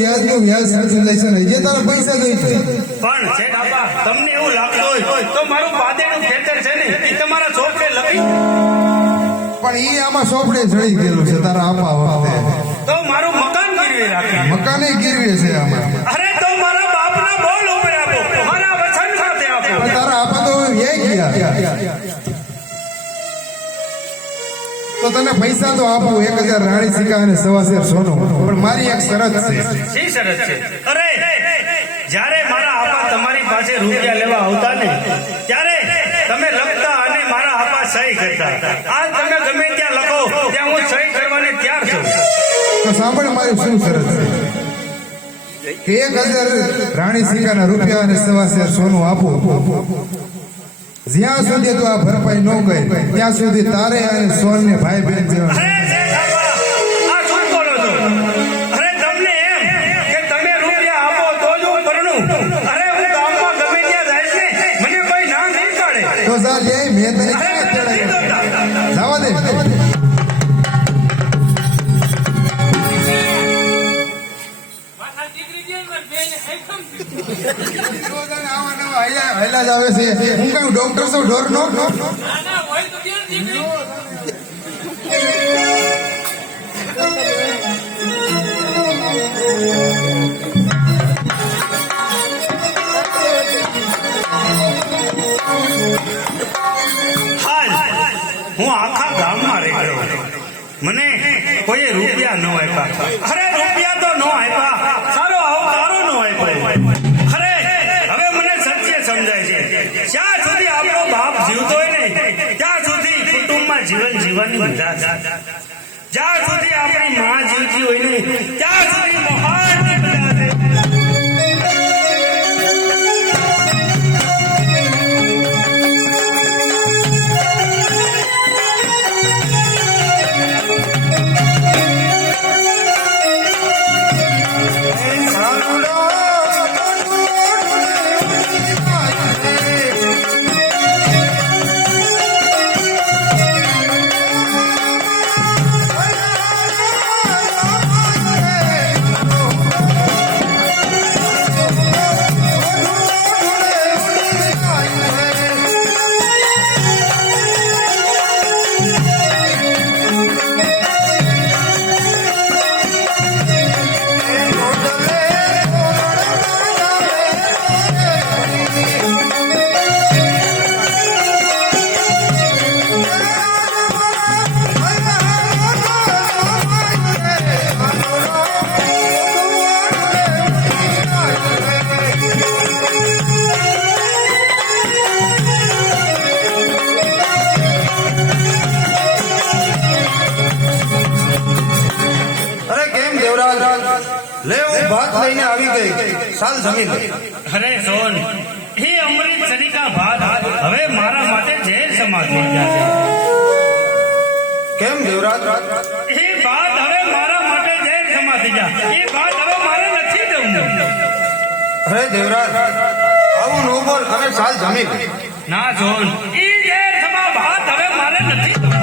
વ્યાજનું વ્યાજ સાચું જાય છે ને જે તારા પૈસા દઈ છે. પણ શેઠ આપા તમને એવું લાગતું હોય તો મારું પાદેનું ખેતર છે ને એ તમારા ચોપડે લખી પણ એ આમાં સોપડે ચડી ગયેલું છે તારા આપા વખતે. તો મારું મકાન ગીરવી રાખી મકાને ગીરવી છે આમાં. અરે તો મારા બાપના બોલ ઉપર આપો મારા વચન સાથે આપો. પણ તારા આપા તો વ્યાઈ ગયા. તો તને પૈસા તો આપું 1000 રાણી સિક્કા અને 1.25 સોનું. પણ મારી એક શરત છે. શી શરત છે? અરે જ્યારે મારા આપા તમારી પાસે રૂપિયા લેવા આવતા ને ત્યારે તમે લખતા અને મારા આપા સહી કરતા. આજ તમે ગમે ત્યાં લખો ત્યાં હું સહી કરવાને તૈયાર છું. તો સાંભળ મારી શું શરત છે કે 1000 રાણી સિક્કાના રૂપિયા અને 1.25 સોનું આપું. જ્યાં સુધી તું આ ભરપાઈ ન ગઈ ત્યાં સુધી તારે અને સોન ને ભાઈ બહેન જેવા. અરે શેઠ આપા, આ શું બોલો છો? અરે તમને એમ કે તમે રૂપિયા આપો તો જ હું પરણું? અરે હું ગામમાં ગમે ત્યાં જઈશ ને મને કોઈ ના નહીં પાડે. તો જા જય મેં તને ક્યાં ચડાવ્યો? જવા દે. હેલા જ આવે છે. હું કયું ડોક્ટર છું ઢોર નો? હું આખા ગામમાં રહી ગયો. મને કોઈ રૂપિયા ન આપ્યા. અરે રૂપિયા તો ન આપ્યા, સારો આવકારો ન આપ્યો. અરે હવે મને સત્ય સમજાય છે જ્યાં સુધી આપણો બાપ જીવતો હોય ને ત્યાં સુધી કુટુંબમાં જીવન જીવવાની મજા છે. જ્યાં સુધી આપણી માં જીવતી હોય ને ત્યાં સુધી મહાન મજા છે. ભાત લઈને આવી ગઈ સાલ જમીન. અરે સોન, એ અમૃત સરીકા ભાત હવે મારા માટે ઝેર સમાન થઈ ગયા છે. કેમ દેવરાજ? એ ભાત હવે મારા માટે ઝેર સમાન થઈ ગયા. એ ભાત હવે મારે નથી જવું. અરે દેવરાજ આવું નો બોલ અને સાલ જમીન. ના સોન, એ ઝેર સમા ભાત હવે મારે નથી જવું.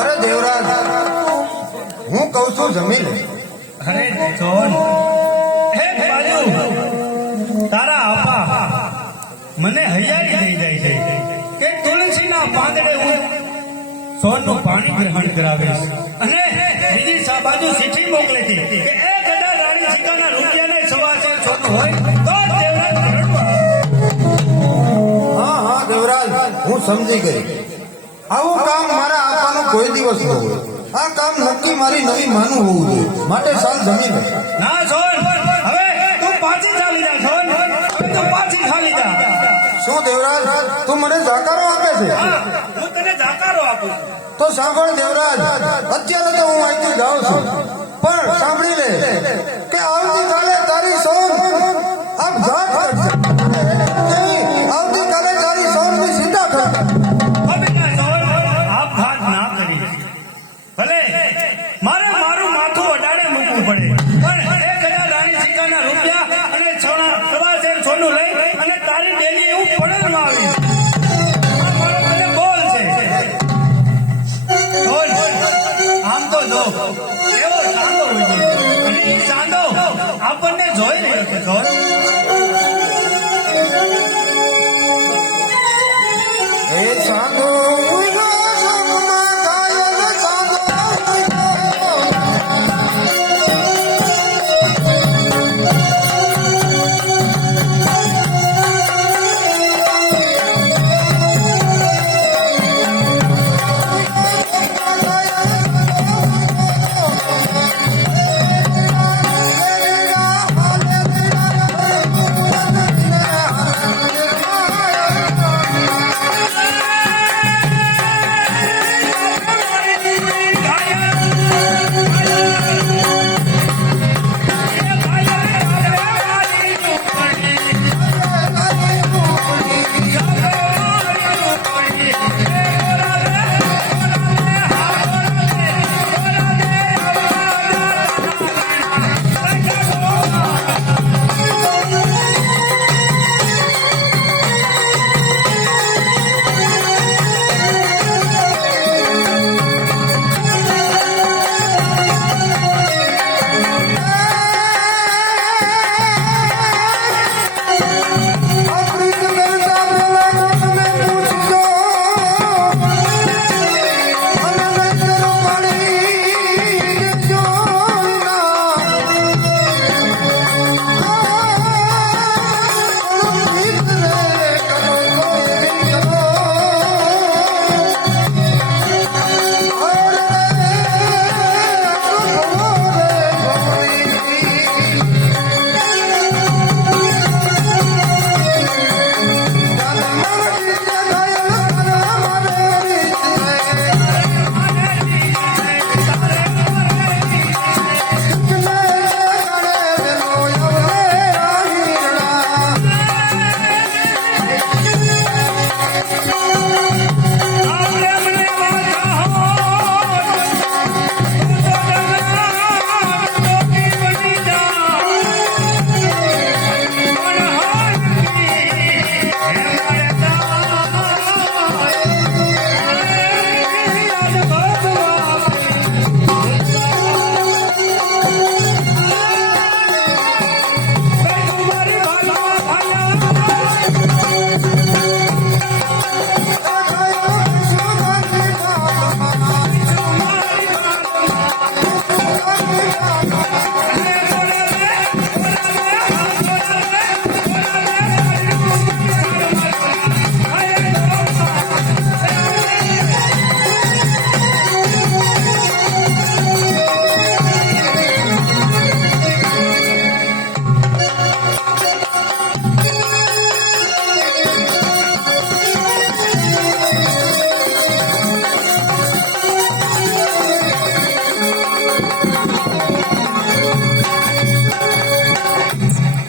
અરે દેવરાજ હું કહું છું જમીન. અરે સોન, હે બાજુ તારા આપા મને હૈયારી થઈ જાય છે કે તુલસીના પાંદડે હું સોનનું પાણી ગ્રહણ કરાવીશ અને બીજી બાજુ ચિઠ્ઠી મોકલે છે કે 1000 રાણી સિક્કાના રૂપિયાને 1.25 સોનું હોય તો દેવરાજ રડવા. હા હા દેવરાજ હું સમજી ગઈ. આવું કામ મારા આપાનું કોઈ દિવસ ન હોય. આ કામ નક્કી મારી નવી માનું હોવું જોઈએ. માટે સાલ જમીન. ના સોન, હવે તું પાછી ચાલી જા. સોન, હવે તું પાછી ચાલી જા. શું દેવરાજ તું મને જાકારો આપે છે? હું તને જાકારો આપું છું. તો સાંભળ દેવરાજ, અત્યારે તો હું અહીંથી જાઉં છું, પણ સાંભળી લે કે આવતીકાલે તારી સોન આપઘાત કરશે. આવતીકાલે તારી સોનની સીધા થશે. આપઘાત ના કરી ભલે મારે મારું માથું અડાડે મૂકવું પડે, પણ 1000 રાણી સિક્કાના રૂપિયા અને 1.25 સોનું લઈ અને તારી ડેલી એવું પડેલમાં આવી. આ મારો તને બોલ છે. બોલ. આમ તો જો એવો સાંગો હોય અને ચાંદો આપણને જોઈ રહ્યો છે જોર એ સાંધો ઉઈનો સંગમાં ગાયન સાંધો ઉઈનો.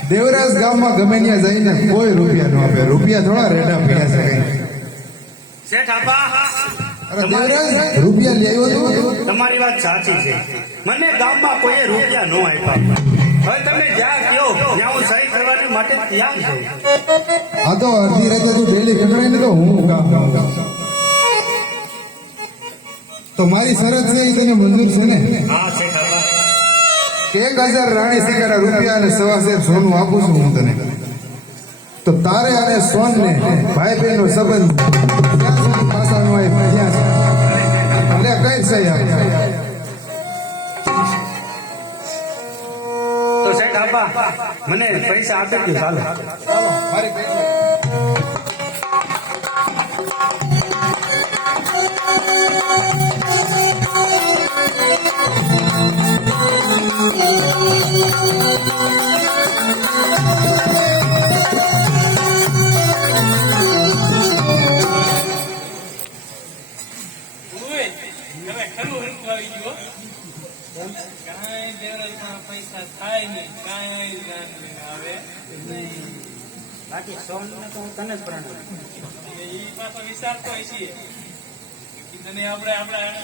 દેવરાજ ગામમાં ગમે ત્યાં જઈને કોઈ રૂપિયા ન આપે. રૂપિયા થોડા રેડા પીડા છે કઈ. શેઠ આપા અરે દેવરાજ રૂપિયા લઈ આવ્યો તું? તમારી વાત સાચી છે મને ગામમાં કોઈએ રૂપિયા ન આપ્યા હવે તમે જ્યાં કહો ત્યાં હું સહી કરવાની માટે તૈયાર છું આ તો અડધી રાતે તું ડેલી કકડાઈને તો હું કામ કરું. તો મારી શરત છે એ તને મંજૂર છે ને? હા શેઠ આપા 1000 રાણી સિકારા રૂપિયા અને 1.25 સોનું આપું છું હું તને. તો તારે અને સોન ને ભાઈ બહેન નો સંબંધ ક્યાં સુધી પાછા ન આવે ત્યાં છે. અને કઈ સહી આપ. તો શેઠ આપા મને પૈસા આપી દો ચાલો મારી બેન પૈસા થાય નહીં કાંઈ આવે બાકી સોન ને તો હું તને જ પ્રણામ એ પાછો વિચારતો હોય છે તને આપણે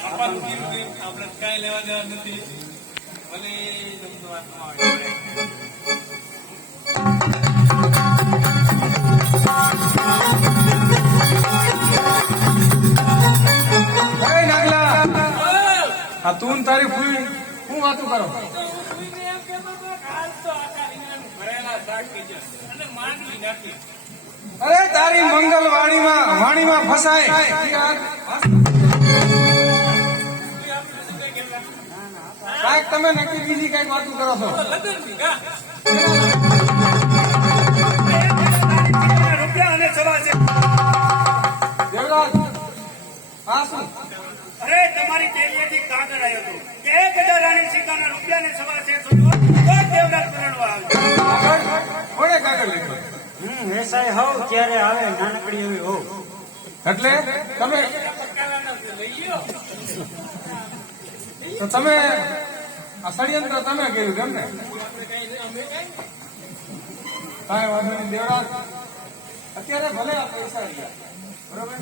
આપવાનું કીધું આપણે કાંઈ લેવા દેવા નથી ભલે તમને વાત ન આવે આ તું ને તારી ફૂઈ હું વાતું કરો કોઈને એમ કહેતો હતો કે હાલ તો આખા રીંગણાનું ભરેલા શાક થઈ જાય અને માંડવી નાખી. અરે તારી મંગલ વાણીમાં ફસાય એ આપણે શું કઈ કહેતા? કાંઈક તમે નક્કી બીજી કાંઈક વાતું કરો છો તો લગ્નની કા? રૂપિયા અને સવા છે. દેવરાજ આ શું અરે તમારી કેરીએથી કાગળ આવ્યો હતો કે 1000 રાણી સિક્કાના રૂપિયા ને સવા છે શોધો તો દેવરાજ પરણવા આવે. કાગળ કોણે કાગળ લખ્યો વેસાય હોવ ત્યારે આવે નાનકડી એવી હોવ. એટલે તમે પકાલાનો લઈ લ્યો. તો તમે આ ષડયંત્ર તમે કર્યું કેમ ને આપણે કઈ અમે કઈ કાંઈ વાંધો નહીં દેવરાજ અત્યારે ભલે આ પૈસા ગયા બરોબર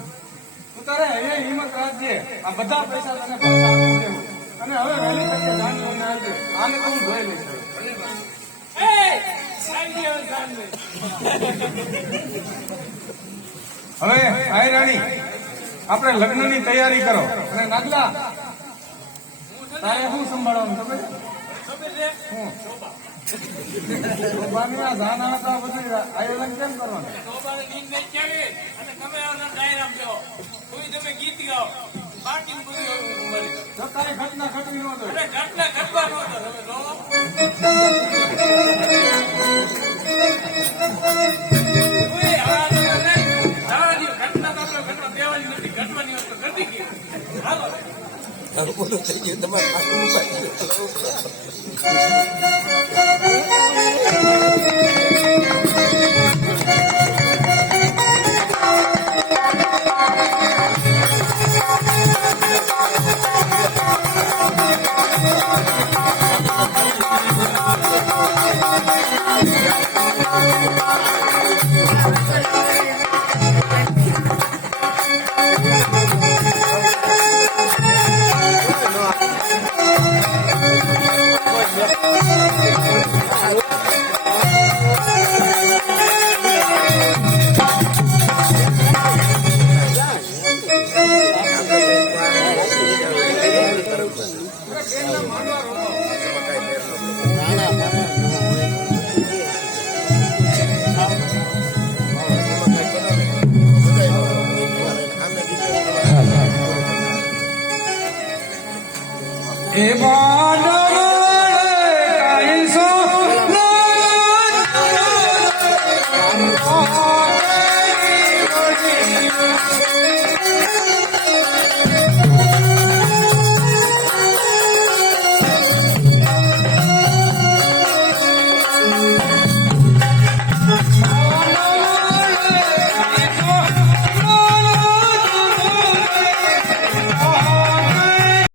તું તારે હવે હિંમત રાખજે આ બધા પૈસા તને પાછા આપી દેવું અને હવે વહેલી તકે જાન લઈને આવજે આને તો હું જોઈ લઈશ હવે. એ આવી ગયો જાનને. હવે આય રાણી આપણે લગ્નની તૈયારી કરો અને નાગલા તારે શું સંભાળવાનું ખબર છે? ખબર છે? શું શોભાની આ ધાના હતા બધું આયોજન કેમ કરવાનું શોભાને નીંદ નહીં ચાવી અને તમે આવતા ડાયરામ બેહો. કોઈ તમે ગીત ગાઓ. બાકીનું બધું એવું મળી. જો તારી ઘટના ઘટવી ન હોય અરે ઘટના ઘટવા નહોતો તમે લો. કોઈ આ નહીં. જવા દ્યો. ઘટના તો આપણે ઘટવા દેવાની નથી. ઘટવાની હોત તો ઘટી ગઈ. હાલો. એ બાળા કાઈ સો ના